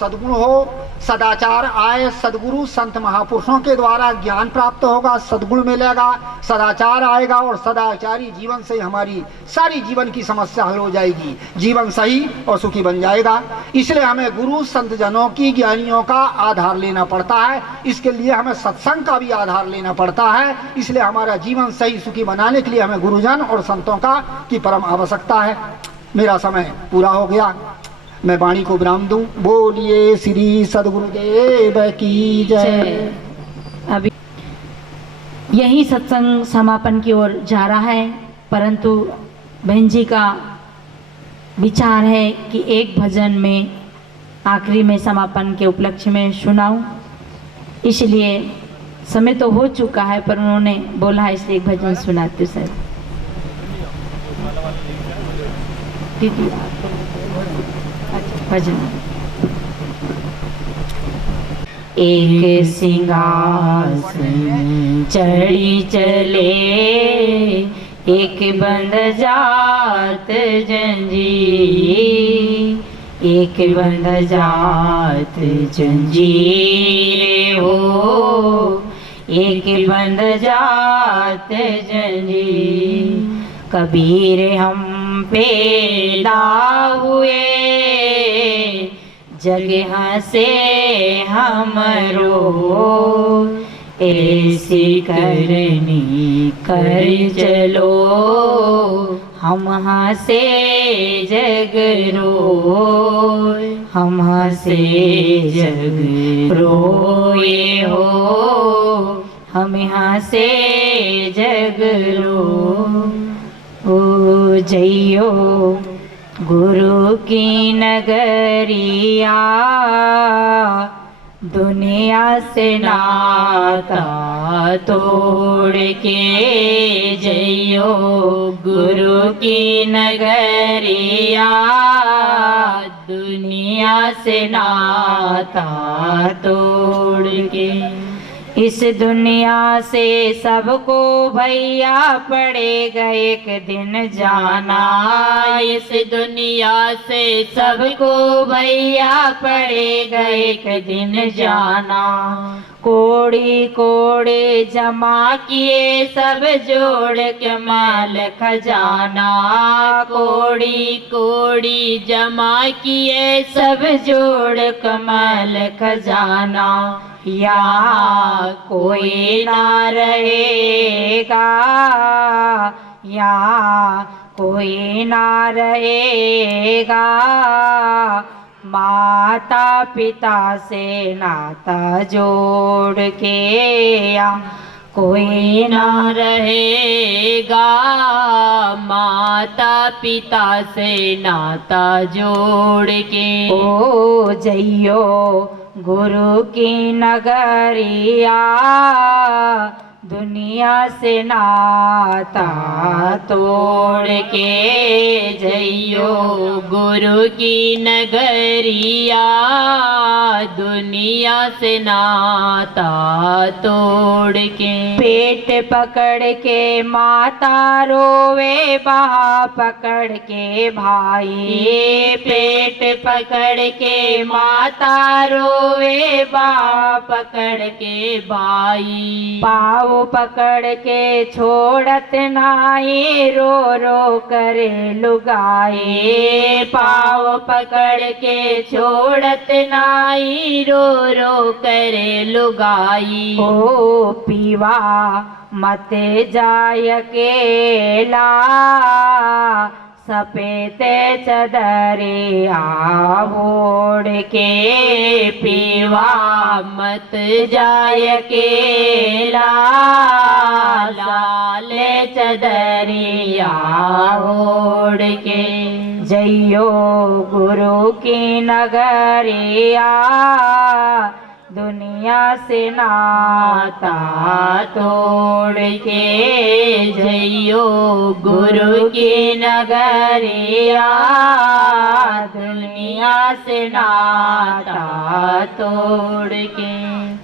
सद्गुण हो, सदाचार आए, सदगुरु संत महापुरुषों के द्वारा ज्ञान प्राप्त होगा, सद्गुण मिलेगा, सदाचार आएगा और सदाचारी जीवन से हमारी सारी जीवन की समस्या हल हो जाएगी, जीवन सही और सुखी बन जाएगा। इसलिए हमें गुरु संत जनों की, ज्ञानियों का आधार लेना पड़ता है। इसके लिए हमें सत्संग का भी आधार लेना पड़ता है। इसलिए हमारा जीवन सही सुखी बनाने के लिए हमें गुरुजन और संतों का की परम आवश्यकता है। मेरा समय पूरा हो गया, मैं वाणी को विराम दूं। बोलिए श्री सद्गुरुदेव की जय। अभी यही सत्संग समापन की ओर जा रहा है, परंतु बहन जी का विचार है कि एक भजन में आखिरी में समापन के उपलक्ष्य में सुनाऊं। इसलिए समय तो हो चुका है, पर उन्होंने बोला है इसलिए एक भजन सुनाते सर। दीदी भजन। एक सिंहासन चढ़ी चले, एक बंद जात जंजीर, एक बंद जात जंजीर हो, एक बंद जात जंजीर। कबीर हम पे ला हुए, जग हंसे हमरो, ऐसी करनी कर चलो, हम हंसे जग रो, हम हंसे जग रोए हो, हम हंसे जग रो। ओ जइयो गुरु की नगरिया, दुनिया से नाता तोड़ के, जइयो गुरु की नगरिया, दुनिया से नाता तोड़ के। इस दुनिया से सबको भैया पड़ेगा एक दिन जाना, इस दुनिया से सबको भैया पड़ेगा एक दिन जाना। कोड़ी कोड़ी जमा किए सब जोड़ के माल खजाना, कोड़ी कोड़ी जमा किए सब जोड़ के माल खजाना। या कोई ना रहेगा, या कोई ना रहेगा, माता पिता से नाता जोड़ के। या कोई ना रहेगा, माता पिता से नाता जोड़ के। ओ जइयो गुरु की नगरिया, दुनिया से नाता तोड़ के, जइयो गुरु की नगरिया, दुनिया से नाता तोड़ के। पेट पकड़ के माता रोवे, बहा पकड़ के भाई, पेट पकड़ के माता रोवे, बहा पकड़ के भाई। पाव पकड़ के छोड़त नाही, रो रो करे लुगाए, पाव पकड़ के छोड़त नाही, रो रो करे लुगाई। ओ पीवा मत जाय अकेला, सपेते चदरे ओढ़ के, पीवा मत जाय अकेला, लाल चदरिया ओढ़ के। जइयो गुरु की नगरिया, दुनिया से नाता तोड़ के, जइयो गुरु की नगरिया, दुनिया से नाता तोड़ के।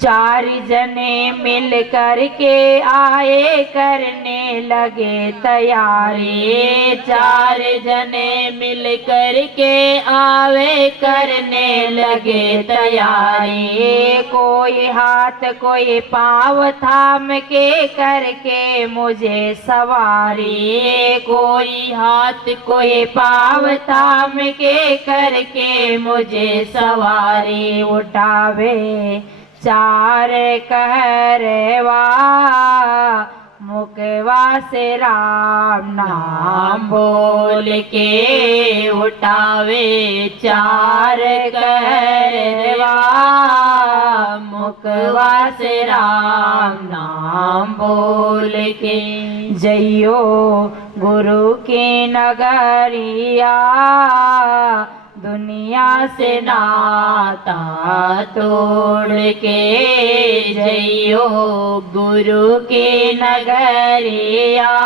चार जने मिल कर के आए करने लगे तैयारी। चार जने मिल कर के आवे करने लगे तैयारी। कोई हाथ कोई पाँव थाम के करके मुझे सवारी। कोई हाथ कोई पाँव थाम के करके मुझे सवारी। उठावे चार कहरवा मुखवा से राम नाम बोल के। उठावे चार कहरवा मुखवा से राम नाम बोल के। जइयो गुरु की नगरिया दुनिया से नाता तोड़ के। जइयो गुरु की नगरिया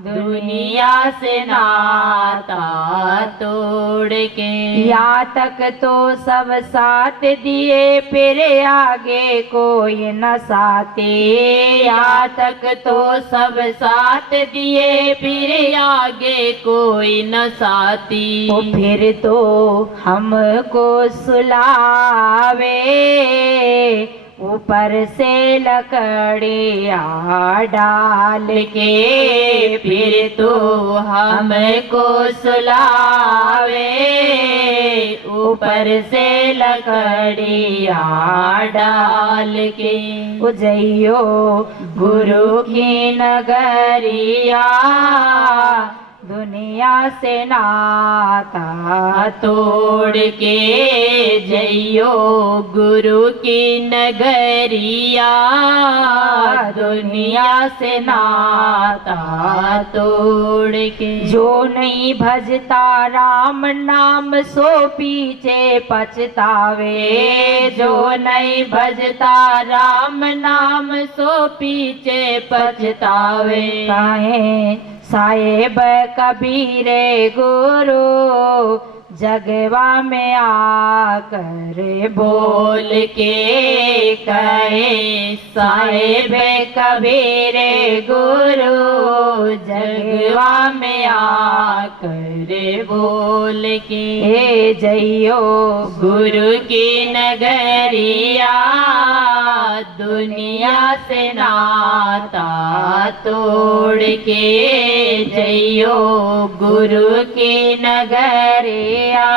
दुनिया से नाता तोड़ के। यहाँ तक तो सब साथ दिए फिर आगे कोई न साथे। यहाँ तक तो सब साथ दिए फिर आगे कोई न साथी। तो फिर तो हमको सुलावे ऊपर से लकड़िया डाल के। फिर तो हमको सुलावे ऊपर से लकड़िया डाल के। जइयो गुरु की नगरिया दुनिया से नाता तोड़ के। जइयो गुरु की नगरिया दुनिया से नाता तोड़ के। जो नहीं भजता राम नाम सो पीछे पछतावे। जो नहीं भजता राम नाम सो पीछे पछतावे। काहे साहेब कबीर गुरु जगवा में आकर बोल के। कहे साहेब कबीर गुरु जगवा में आकर बोल के। जइयो गुरु की नगरिया दुनिया से नाता तोड़ के। जइयो गुरु की नगरिया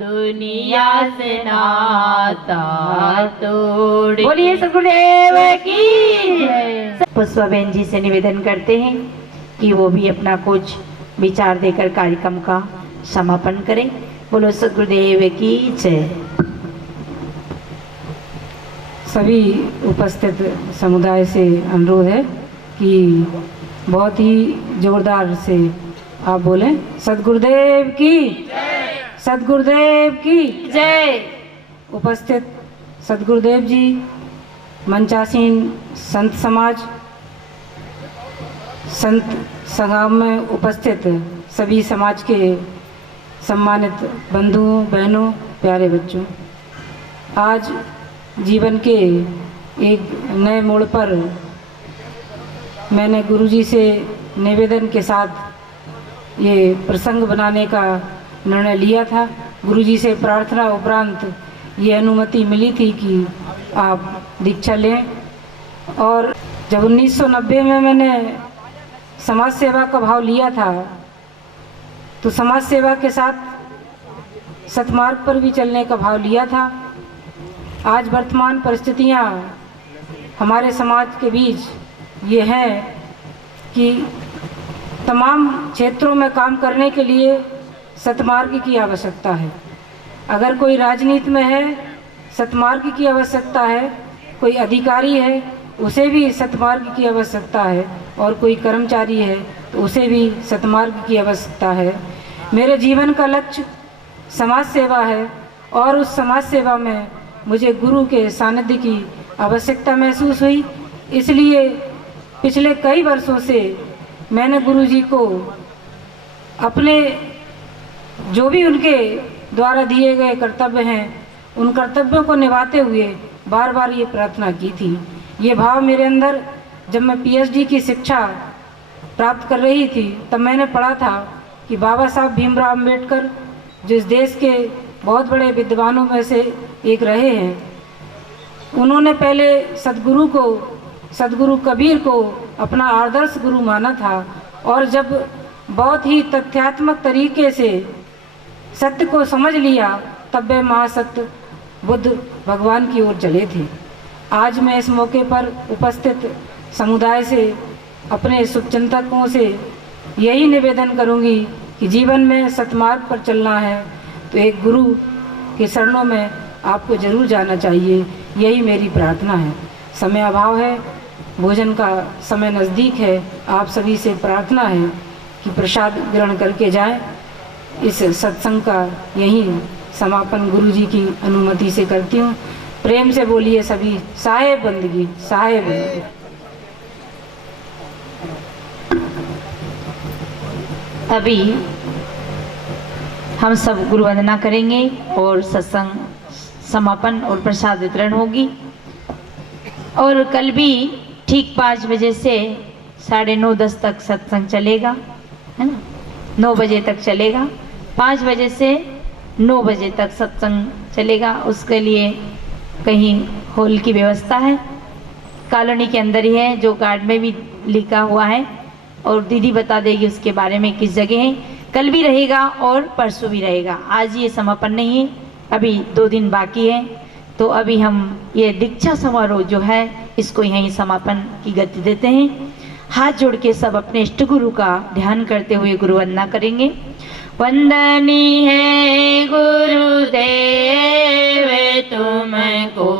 दुनिया से नाता तोड़। बोलिए सदगुरुदेव की जय। पुष्पाबेन जी से निवेदन करते हैं कि वो भी अपना कुछ विचार देकर कार्यक्रम का समापन करें। बोलो सदगुरुदेव की जय। सभी उपस्थित समुदाय से अनुरोध है कि बहुत ही जोरदार से आप बोलें सदगुरुदेव की जय। सदगुरुदेव की जय। उपस्थित सदगुरुदेव जी, मंचासीन संत समाज, संत संगम में उपस्थित सभी समाज के सम्मानित बंधुओं बहनों प्यारे बच्चों, आज जीवन के एक नए मोड़ पर मैंने गुरुजी से निवेदन के साथ ये प्रसंग बनाने का निर्णय लिया था। गुरुजी से प्रार्थना उपरांत ये अनुमति मिली थी कि आप दीक्षा लें। और जब 1990 में मैंने समाज सेवा का भाव लिया था तो समाज सेवा के साथ सतमार्ग पर भी चलने का भाव लिया था। आज वर्तमान परिस्थितियाँ हमारे समाज के बीच ये हैं कि तमाम क्षेत्रों में काम करने के लिए सतमार्ग की आवश्यकता है। अगर कोई राजनीति में है सतमार्ग की आवश्यकता है, कोई अधिकारी है उसे भी सतमार्ग की आवश्यकता है, और कोई कर्मचारी है तो उसे भी सतमार्ग की आवश्यकता है। मेरे जीवन का लक्ष्य समाज सेवा है और उस समाज सेवा में मुझे गुरु के सानिध्य की आवश्यकता महसूस हुई। इसलिए पिछले कई वर्षों से मैंने गुरुजी को अपने जो भी उनके द्वारा दिए गए कर्तव्य हैं उन कर्तव्यों को निभाते हुए बार बार ये प्रार्थना की थी। ये भाव मेरे अंदर जब मैं पीएचडी की शिक्षा प्राप्त कर रही थी तब मैंने पढ़ा था कि बाबा साहब भीमराव अम्बेडकर जो इस देश के बहुत बड़े विद्वानों में से एक रहे हैं, उन्होंने पहले सद्गुरु कबीर को अपना आदर्श गुरु माना था और जब बहुत ही तथ्यात्मक तरीके से सत्य को समझ लिया तब वे महासत्य बुद्ध भगवान की ओर चले थे। आज मैं इस मौके पर उपस्थित समुदाय से, अपने शुभचिंतकों से यही निवेदन करूंगी कि जीवन में सतमार्ग पर चलना है तो एक गुरु के शरणों में आपको जरूर जाना चाहिए। यही मेरी प्रार्थना है। समय अभाव है, भोजन का समय नज़दीक है। आप सभी से प्रार्थना है कि प्रसाद ग्रहण करके जाएं। इस सत्संग का यही समापन गुरु जी की अनुमति से करती हूँ। प्रेम से बोलिए सभी साहेब बंदगी, साहेब बंदगी। अभी हम सब गुरु वंदना करेंगे और सत्संग समापन और प्रसाद वितरण होगी। और कल भी ठीक 5 बजे से 9:30-10 तक सत्संग चलेगा, है ना। 9 बजे तक चलेगा, 5 बजे से 9 बजे तक सत्संग चलेगा। उसके लिए कहीं हॉल की व्यवस्था है, कॉलोनी के अंदर ही है, जो कार्ड में भी लिखा हुआ है और दीदी बता देगी उसके बारे में किस जगह है। कल भी रहेगा और परसों भी रहेगा। आज ये समापन नहीं है, अभी 2 दिन बाकी है। तो अभी हम ये दीक्षा समारोह जो है इसको यहीं समापन की गति देते हैं। हाथ जोड़ के सब अपने इष्ट गुरु का ध्यान करते हुए गुरु वंदना करेंगे। वंदनी है गुरुदेव तुमको,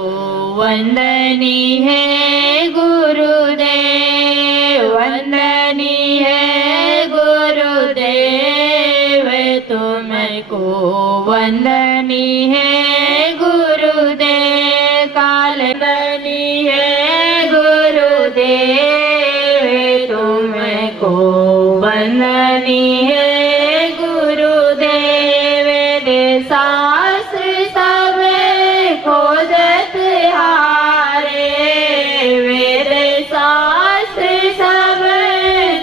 वंदनी है गुरुदेव, वंदनी है गुरुदेव तुमको, वंदनी है गुरुदेव, कालनी है गुरुदेव तुमको, वंदनी है गुरुदेव। दे शास्त्र सब खोजत हारे, वेद शास्त्र सब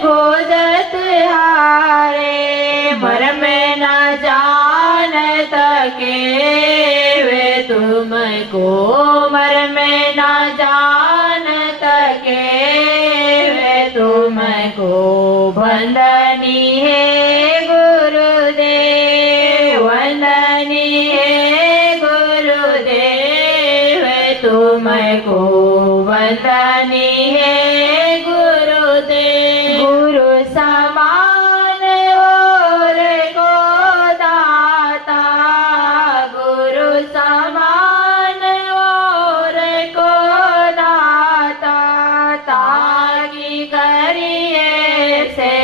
खोजत हारे, मर्म न जानत के वे तुमको, मर्म न जानत के वे तुमको, वंदनी है गुरुदेव, वंदनी है गुरुदेव तुमको, वंदनी है गुरुदेव। गुरु समान और को दाता, गुरु समान और को दाता, ताकि करिए से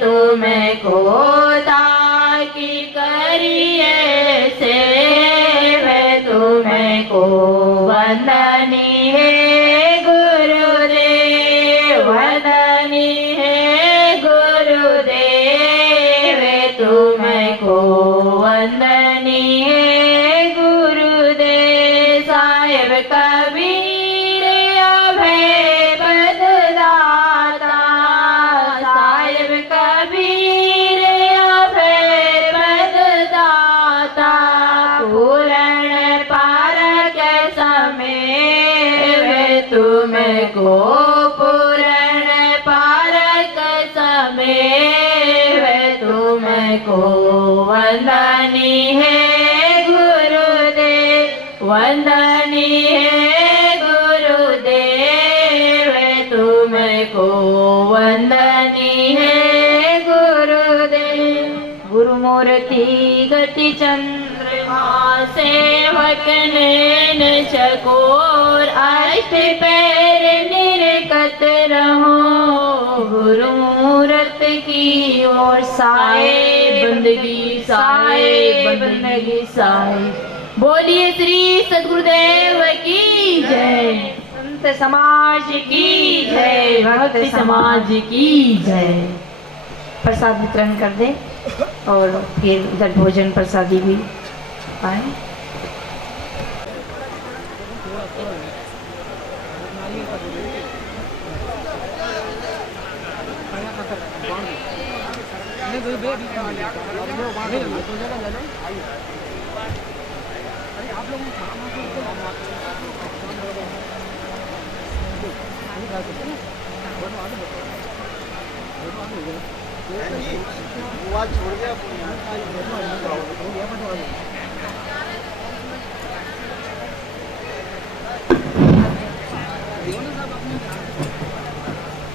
तुमको, ताकि करिए से तुमको, वंदनी है गुरुदेव, वंदनी है गुरुदेव तुमको, वंदनी है गुरुदेव। साहेब कबीर अभय पददाता, साहेब कबीर अभय पददाता, पूर्ण पारक समय तुमको, पूर्ण पारक समय तुमको, वंदनी है गुरुदेव, वंदनी है गुरुदेव तुमको, वंदनी है गुरुदेव। गुरुमूर्ति गति चंद्रमा सेवक नैन चकोर, अष्ट पैर निरकत रहो, गुरुमूर्त की ओर साए बंदगी, साए बंदगी साए। बोलिए श्री सद्गुरुदेव की जय, संत समाज की जय, भक्त समाज की जय। प्रसाद वितरण कर दे और फिर उधर भोजन प्रसादी भी पाए।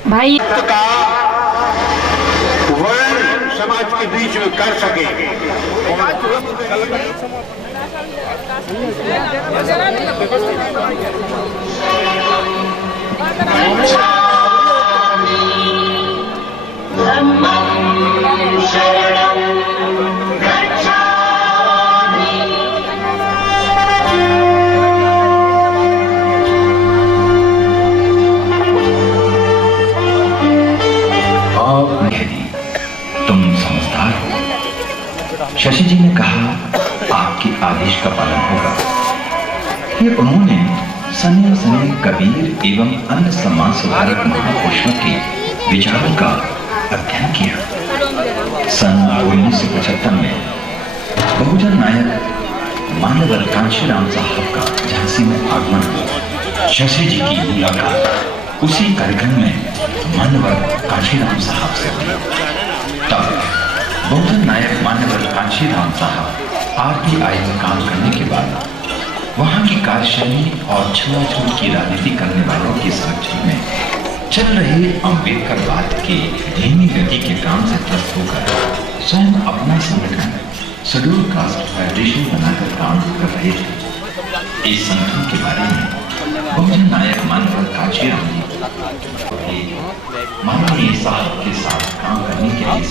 भाई का वर्ण समाज के बीच में कर सके। तुम समझदार हो। शशि जी ने कहा आपके आदेश का पालन होगा। फिर उन्होंने सने सने कबीर एवं अन्य समाज सुधारक महापुरुषों के विचारों का अध्ययन किया। सन 1975 में बहुजन नायक मान्यवर कांशीराम साहब का झांसी में आगमन हुआ। शशि जी की मुलाकात उसी कार्यक्रम में मान्यवर कांशीराम साहब से हुई। तब बहुजन नायक मान्यवर कांशीराम साहब आरटीआई में काम करने के बाद वहां की कार्यशैली और छुआछूत की राजनीति करने वालों के संरक्षण में चल रहे अम्बेडकरवाद के धीमी गति के काम से त्रस्त होकर स्वयं अपना संगठन शेड्यूल कास्ट फेडरेशन बनाकर काम कर रहे थे। इस संगठन के बारे में बहुजन नायक मान्यवर कांशीराम जी माननीय साहब के साथ काम करने के लिए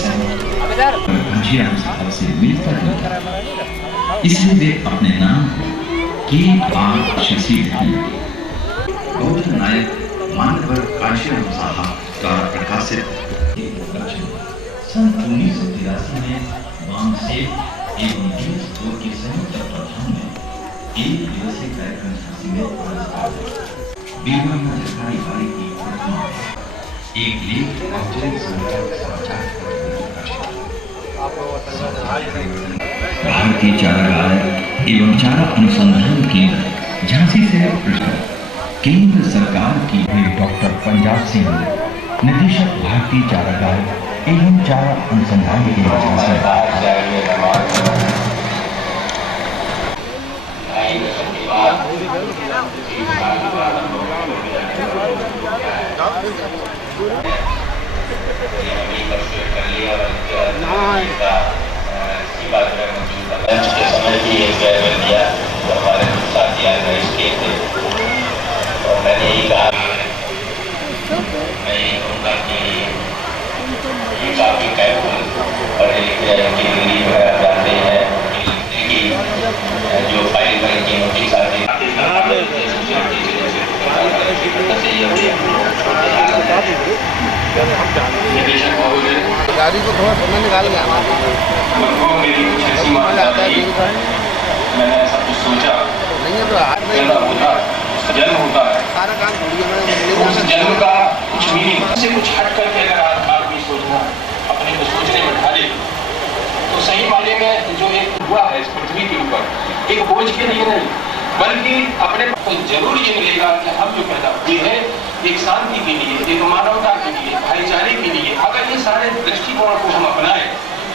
कांशीराम साहब से मिलकर जुलकर इसलिए वे अपने नाम की बात शशि बहुजन नायक मान्यवर कांशीराम साहब का प्रकाशित सन 1983 में वामसेव एवं बोर्ड के संयुक्त तत्वाधान में एक दिवसीय कार्यक्रम झांसी में बीरबल झरकारी बारी की प्रतिमा एक लेख औपचारिक समाचार भारतीय चारागाह एवं चारा अनुसंधान केंद्र झांसी से केंद्र सरकार की डॉक्टर पंजाब सिंह निदेशक भारतीय चारागाह एवं चारा अनुसंधान केंद्र झांसी समय की एक ड्राइवर दिया तो हमारे साथी थे और मैंने यही कहा मैं यही कहूँगा कि ये काफ़ी कैफुल पढ़े लिखे गरीब जानते हैं कि जो फाइल बनी की नोटिस आती गाड़ी को थोड़ा समय निकाल के आना। मैंने ऐसा कुछ सोचा नहीं है तो आज नहीं होता जन्म होता है सारा काम उस जन्म का कुछ मीनिंग से कुछ हट करके अगर आदमी सोचना अपने को सोचने में ढाले तो सही मायने में जो एक हुआ है इस पृथ्वी के ऊपर एक बोझ के लिए नहीं बल्कि अपने को जरूर ये मिलेगा कि हम जो पैदा हुए हैं एक शांति के लिए एक मानवता के लिए भाईचारे के लिए अगर ये सारे दृष्टिकोण को हम अपनाएं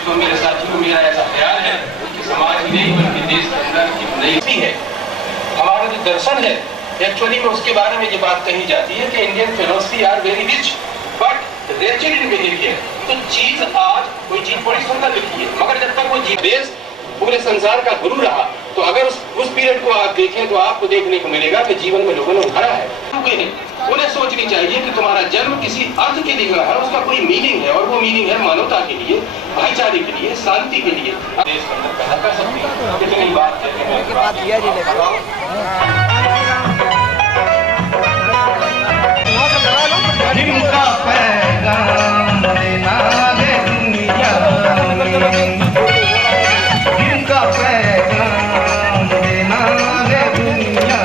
तो मेरे साथियों मेरा ऐसा ख्याल है कि समाज ही नहीं बल्कि देश के अंदर एक नई है हमारा जो दर्शन है एक्चुअली में उसके बारे में ये बात कही जाती है कि Indian philosophy are very rich but wretched in behaviour. तो चीज आज कोई चीज बड़ी सुंदर लिखी है मगर जब तक वो देश पूरे संसार का गुरु रहा तो अगर उस पीरियड को आप देखें तो आपको देखने को मिलेगा कि जीवन में लोगों ने उभरा है। उन्हें सोचनी चाहिए कि तुम्हारा जन्म किसी अर्थ के लिए हुआ है उसका कोई मीनिंग है और वो मीनिंग है मानवता के लिए भाईचारे के लिए शांति के लिए देश के अंदर पैदा कर सकती है। कितनी बात जिनका पैगाम देना है दुनिया जिनका पैगाम देना है दुनिया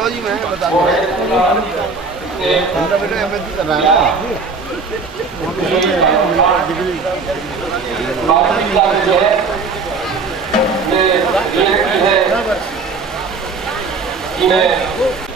बायोलॉजी में है, बता वो दो। है मेरा बेटा एमएससी कर रहा है ना। बारहवीं क्लास जो है ये है कि मैं